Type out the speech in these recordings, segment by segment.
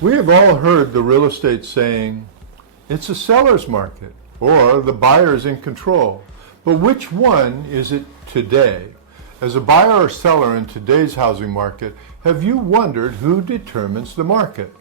We have all heard the real estate saying, it's a seller's market, or the buyer's in control. But which one is it today? As a buyer or seller in today's housing market, have you wondered who determines the market?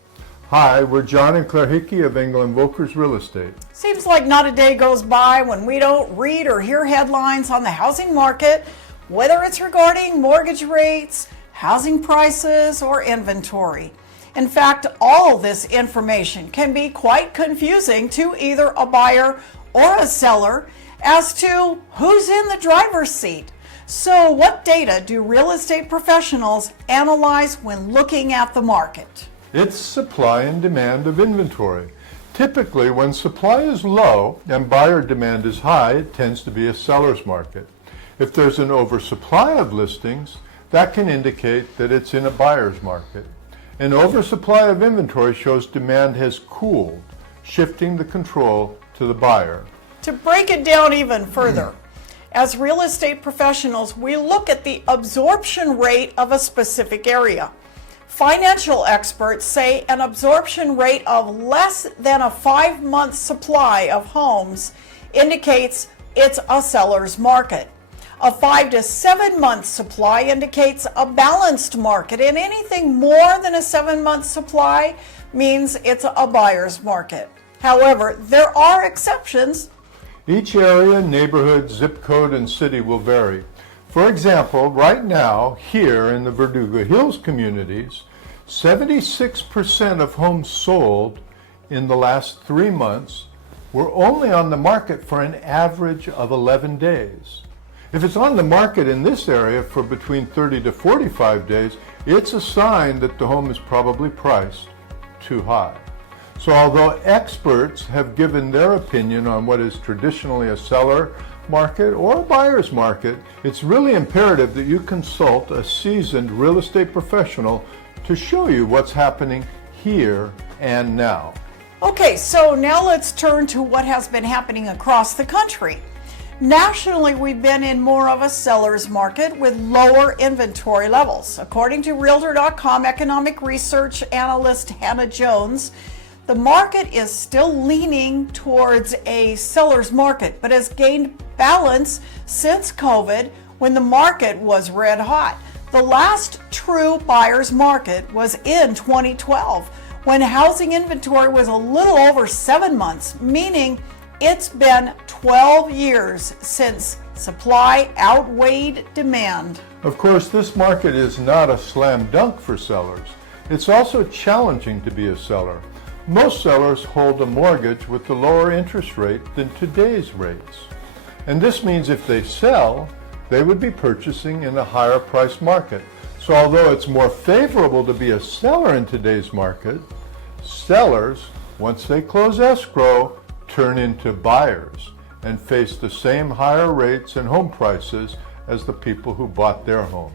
Hi, we're John and Claire.Hickey of Engel and Voelkers Real Estate. Seems like not a day goes by when we don't read or hear headlines on the housing market, whether it's regarding mortgage rates, housing prices, or inventory. In fact, all this information can be quite confusing to either a buyer or a seller as to who's in the driver's seat. So what data do real estate professionals analyze when looking at the market? It's supply and demand of inventory. Typically, when supply is low and buyer demand is high, it tends to be a seller's market. If there's an oversupply of listings, that can indicate that it's in a buyer's market. An oversupply of inventory shows demand has cooled, shifting the control to the buyer. To break it down even further, as real estate professionals, we look at the absorption rate of a specific area. Financial experts say an absorption rate of less than a 5-month supply of homes indicates it's a seller's market. A 5 to 7 month supply indicates a balanced market, and anything more than a 7-month supply means it's a buyer's market. However, there are exceptions. Each area, neighborhood, zip code, and city will vary. For example, right now, here in the Verdugo Hills communities, 76% of homes sold in the last 3 months were only on the market for an average of 11 days. If it's on the market in this area for between 30 to 45 days, it's a sign that the home is probably priced too high. So although experts have given their opinion on what is traditionally a seller market or a buyer's market, it's really imperative that you consult a seasoned real estate professional to show you what's happening here and now. Okay, so now let's turn to what has been happening across the country. Nationally, we've been in more of a seller's market with lower inventory levels. According to Realtor.com economic research analyst Hannah Jones, the market is still leaning towards a seller's market, but has gained balance since COVID when the market was red hot. The last true buyer's market was in 2012 when housing inventory was a little over 7 months, meaning it's been 12 years since supply outweighed demand. Of course, this market is not a slam dunk for sellers. It's also challenging to be a seller. Most sellers hold a mortgage with a lower interest rate than today's rates. And this means if they sell, they would be purchasing in a higher price market. So although it's more favorable to be a seller in today's market, sellers, once they close escrow, turn into buyers and face the same higher rates and home prices as the people who bought their home.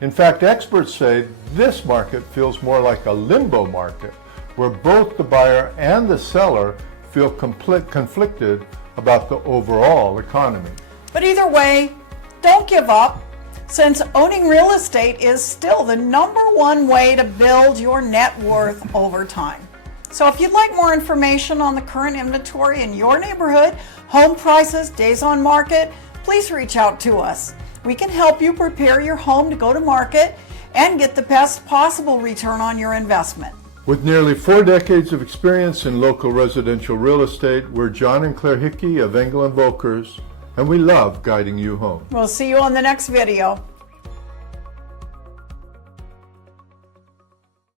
In fact, experts say this market feels more like a limbo market, where both the buyer and the seller feel conflicted about the overall economy. But either way, don't give up, since owning real estate is still the #1 way to build your net worth over time. So if you'd like more information on the current inventory in your neighborhood, home prices, days on market, please reach out to us. We can help you prepare your home to go to market and get the best possible return on your investment. With nearly 4 decades of experience in local residential real estate, we're John and Claire.Hickey of Engel and Voelkers, and we love guiding you home. We'll see you on the next video.